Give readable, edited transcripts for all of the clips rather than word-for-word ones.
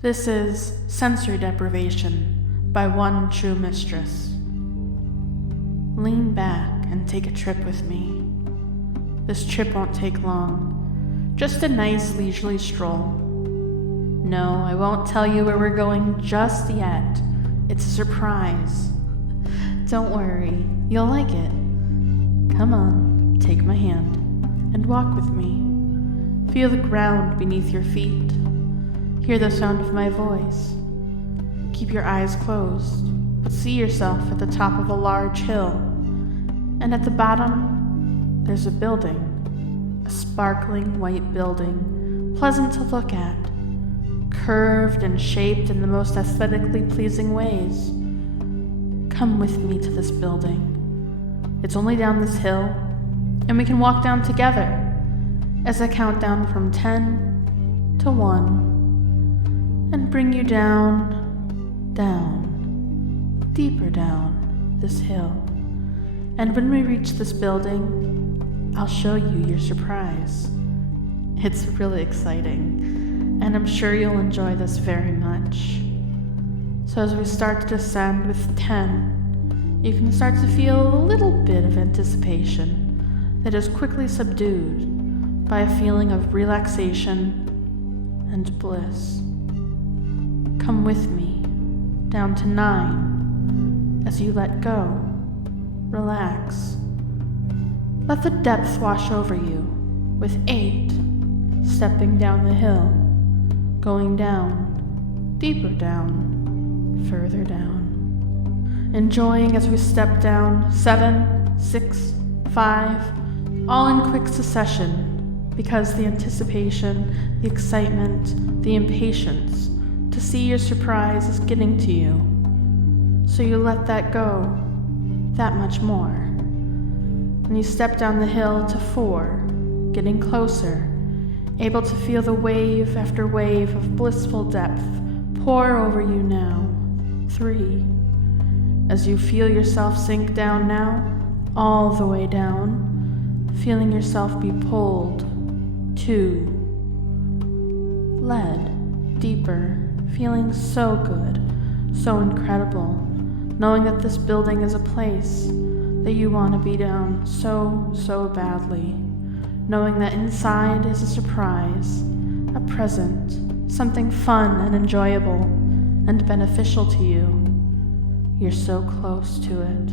This is Sensory Deprivation by OneTrueMistress. Lean back and take a trip with me. This trip won't take long, just a nice leisurely stroll. No, I won't tell you where we're going just yet. It's a surprise. Don't worry, you'll like it. Come on, take my hand and walk with me. Feel the ground beneath your feet. Hear the sound of my voice. Keep your eyes closed, but see yourself at the top of a large hill. And at the bottom, there's a building, a sparkling white building, pleasant to look at, curved and shaped in the most aesthetically pleasing ways. Come with me to this building. It's only down this hill, and we can walk down together as I count down from 10 to 1. And bring you down, down, deeper down this hill. And when we reach this building, I'll show you your surprise. It's really exciting, and I'm sure you'll enjoy this very much. So as we start to descend with 10, you can start to feel a little bit of anticipation that is quickly subdued by a feeling of relaxation and bliss. Come with me down to 9 as you let go, relax. Let the depth wash over you with 8, stepping down the hill, going down, deeper down, further down. Enjoying as we step down 7, 6, 5, all in quick succession because the anticipation, the excitement, the impatience to see your surprise is getting to you. So you let that go that much more. And you step down the hill to 4, getting closer, able to feel the wave after wave of blissful depth pour over you now. 3, as you feel yourself sink down now, all the way down, feeling yourself be pulled. 2, led deeper, feeling so good, so incredible, knowing that this building is a place that you want to be down so badly, knowing that inside is a surprise, a present, something fun and enjoyable and beneficial to you. You're so close to it,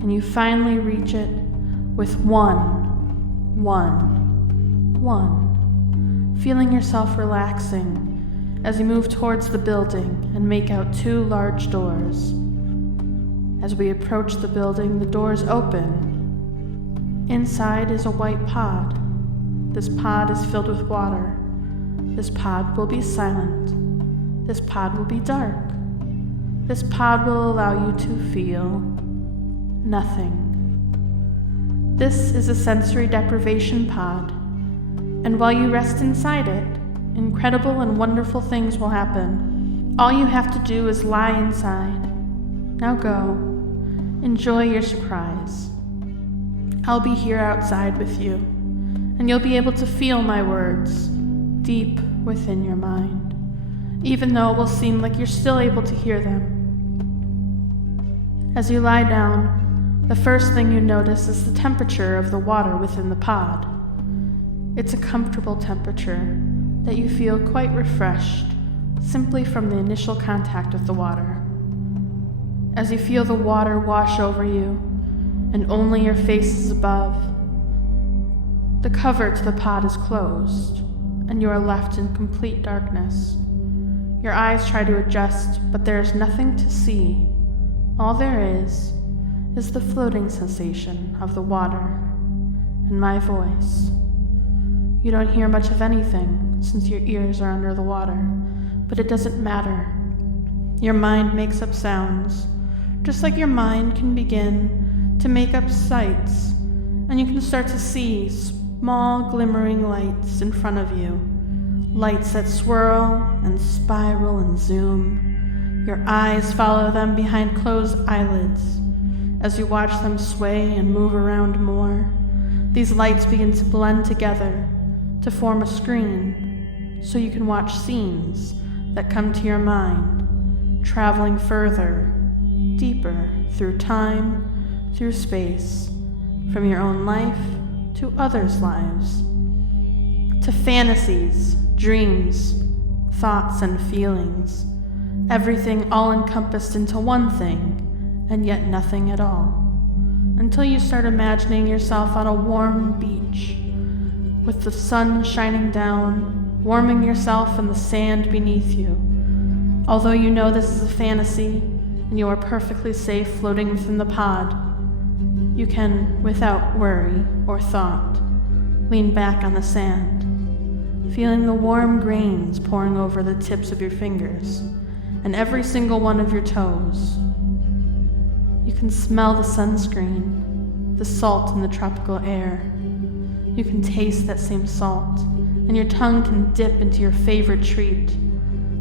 and you finally reach it with 1, feeling yourself relaxing as you move towards the building and make out 2 large doors. As we approach the building, the doors open. Inside is a white pod. This pod is filled with water. This pod will be silent. This pod will be dark. This pod will allow you to feel nothing. This is a sensory deprivation pod, and while you rest inside it, incredible and wonderful things will happen. All you have to do is lie inside. Now go. Enjoy your surprise. I'll be here outside with you, and you'll be able to feel my words deep within your mind, even though it will seem like you're still able to hear them. As you lie down, the first thing you notice is the temperature of the water within the pod. It's a comfortable temperature that you feel quite refreshed simply from the initial contact with the water. As you feel the water wash over you and only your face is above, the cover to the pod is closed and you are left in complete darkness. Your eyes try to adjust, but there is nothing to see. All there is the floating sensation of the water and my voice. You don't hear much of anything since your ears are under the water, but it doesn't matter. Your mind makes up sounds, just like your mind can begin to make up sights, and you can start to see small glimmering lights in front of you, lights that swirl and spiral and zoom. Your eyes follow them behind closed eyelids as you watch them sway and move around more. These lights begin to blend together to form a screen, so you can watch scenes that come to your mind, traveling further, deeper through time, through space, from your own life to others' lives, to fantasies, dreams, thoughts, and feelings, everything all encompassed into one thing, and yet nothing at all, until you start imagining yourself on a warm beach, with the sun shining down, warming yourself and the sand beneath you. Although you know this is a fantasy, and you are perfectly safe floating within the pod, you can, without worry or thought, lean back on the sand, feeling the warm grains pouring over the tips of your fingers and every single one of your toes. You can smell the sunscreen, the salt in the tropical air. You can taste that same salt, and your tongue can dip into your favorite treat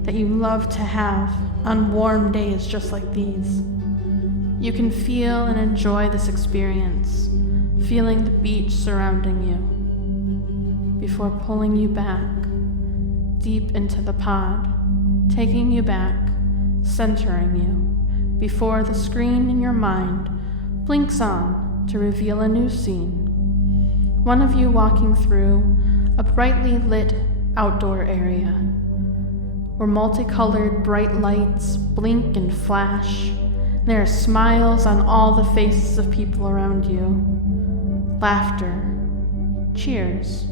that you love to have on warm days just like these. You can feel and enjoy this experience, feeling the beach surrounding you, before pulling you back, deep into the pod, taking you back, centering you, before the screen in your mind blinks on to reveal a new scene. One of you walking through a brightly lit outdoor area, where multicolored bright lights blink and flash. There are smiles on all the faces of people around you, laughter, cheers,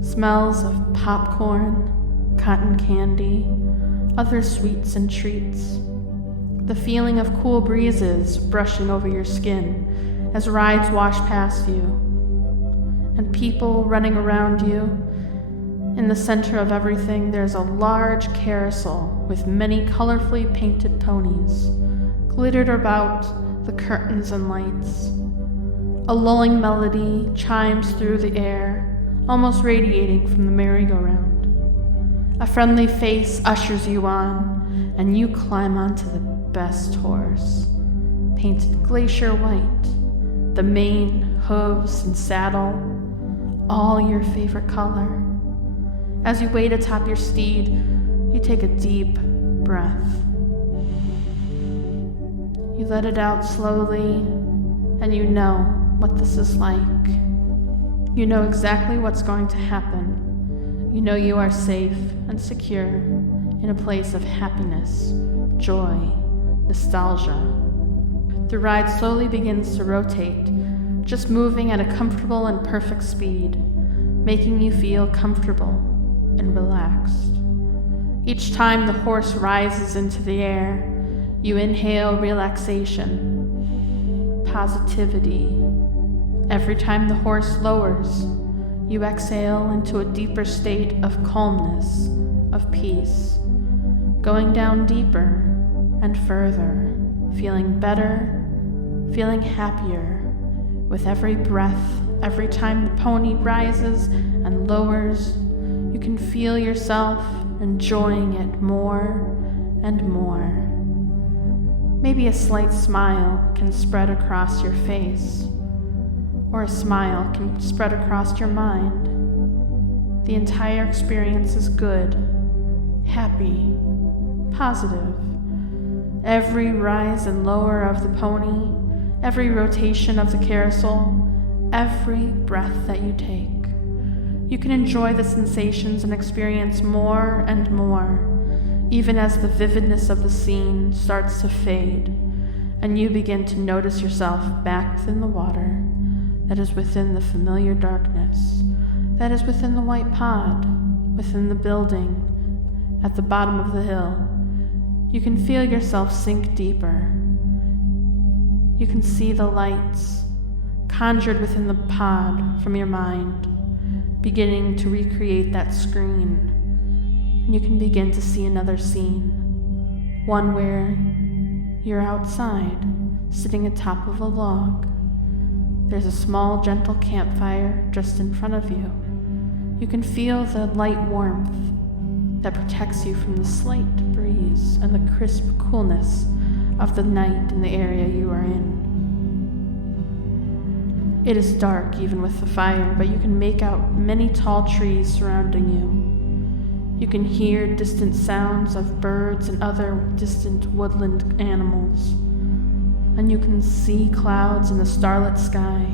smells of popcorn, cotton candy, other sweets and treats, the feeling of cool breezes brushing over your skin as rides wash past you, and people running around you. In the center of everything, there's a large carousel with many colorfully painted ponies glittered about the curtains and lights. A lulling melody chimes through the air, almost radiating from the merry-go-round. A friendly face ushers you on, and you climb onto the best horse, painted glacier white, the mane, hooves, and saddle, all your favorite color. As you wait atop your steed, you take a deep breath. You let it out slowly, and you know what this is like. You know exactly what's going to happen. You know you are safe and secure in a place of happiness, joy, nostalgia. The ride slowly begins to rotate, just moving at a comfortable and perfect speed, making you feel comfortable and relaxed. Each time the horse rises into the air, you inhale relaxation, positivity. Every time the horse lowers, you exhale into a deeper state of calmness, of peace, going down deeper and further, feeling better, feeling happier with every breath. Every time the pony rises and lowers, you can feel yourself enjoying it more and more. Maybe a slight smile can spread across your face, or a smile can spread across your mind. The entire experience is good, happy, positive. Every rise and lower of the pony, every rotation of the carousel, every breath that you take. You can enjoy the sensations and experience more and more, even as the vividness of the scene starts to fade, and you begin to notice yourself back within the water, that is within the familiar darkness, that is within the white pod, within the building, at the bottom of the hill. You can feel yourself sink deeper. You can see the lights, conjured within the pod from your mind, beginning to recreate that screen. And you can begin to see another scene, one where you're outside, sitting atop of a log. There's a small, gentle campfire just in front of you. You can feel the light warmth that protects you from the slight breeze and the crisp coolness of the night in the area you are in. It is dark even with the fire, but you can make out many tall trees surrounding you. You can hear distant sounds of birds and other distant woodland animals. And you can see clouds in the starlit sky.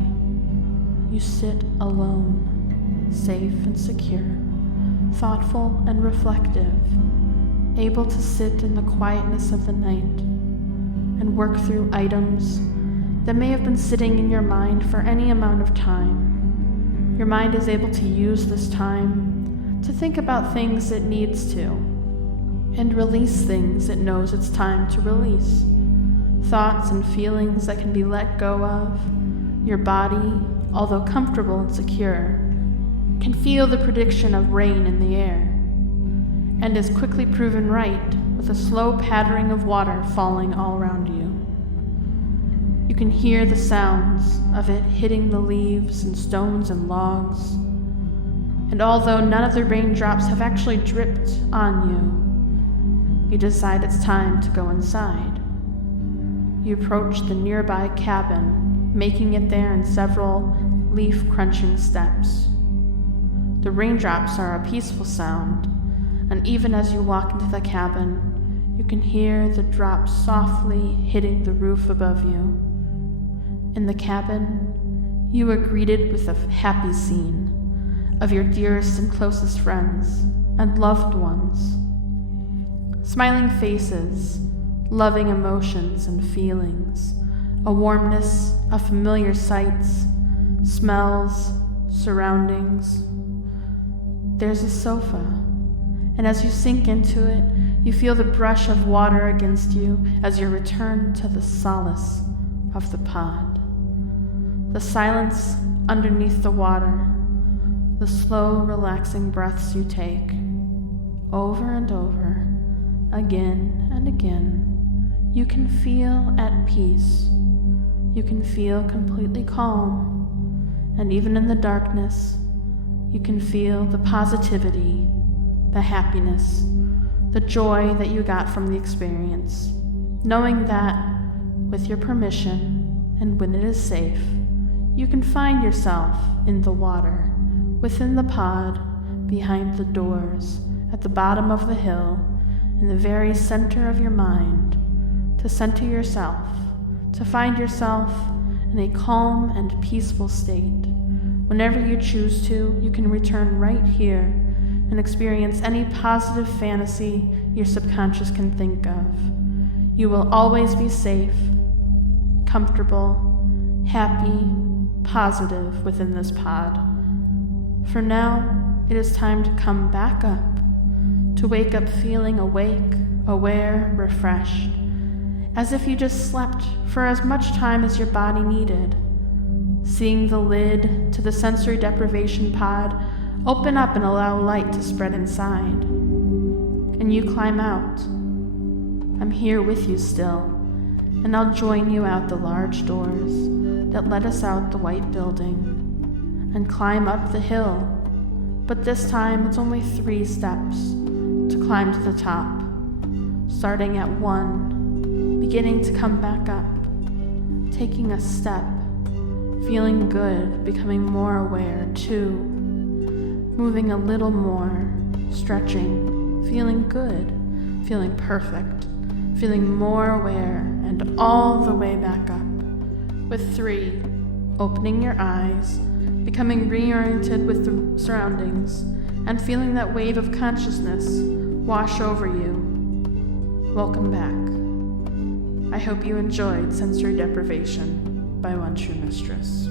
You sit alone, safe and secure, thoughtful and reflective, able to sit in the quietness of the night and work through items that may have been sitting in your mind for any amount of time. Your mind is able to use this time to think about things it needs to and release things it knows it's time to release. Thoughts and feelings that can be let go of. Your body, although comfortable and secure, can feel the prediction of rain in the air, and is quickly proven right with a slow pattering of water falling all around you. You can hear the sounds of it hitting the leaves and stones and logs, and although none of the raindrops have actually dripped on you, you decide it's time to go inside. You approach the nearby cabin, making it there in several leaf-crunching steps. The raindrops are a peaceful sound, and even as you walk into the cabin, you can hear the drops softly hitting the roof above you. In the cabin, you are greeted with a happy scene of your dearest and closest friends and loved ones. Smiling faces, loving emotions and feelings, a warmness of familiar sights, smells, surroundings. There's a sofa, and as you sink into it, you feel the brush of water against you as you return to the solace of the pod. The silence underneath the water, the slow, relaxing breaths you take, over and over, again and again. You can feel at peace. You can feel completely calm, and even in the darkness, you can feel the positivity, the happiness, the joy that you got from the experience, knowing that, with your permission and when it is safe, you can find yourself in the water, within the pod, behind the doors, at the bottom of the hill, in the very center of your mind, to center yourself, to find yourself in a calm and peaceful state. Whenever you choose to, you can return right here and experience any positive fantasy your subconscious can think of. You will always be safe, comfortable, happy, positive within this pod. For now, it is time to come back up, to wake up feeling awake, aware, refreshed, as if you just slept for as much time as your body needed. Seeing the lid to the sensory deprivation pod open up and allow light to spread inside. And you climb out. I'm here with you still, and I'll join you out the large doors that let us out the white building and climb up the hill. But this time it's only 3 steps to climb to the top, starting at 1, beginning to come back up, taking a step, feeling good, becoming more aware. 2, moving a little more, stretching, feeling good, feeling perfect, feeling more aware, and all the way back up. With 3, opening your eyes, becoming reoriented with the surroundings, and feeling that wave of consciousness wash over you. Welcome back. I hope you enjoyed Sensory Deprivation by OneTrueMistress.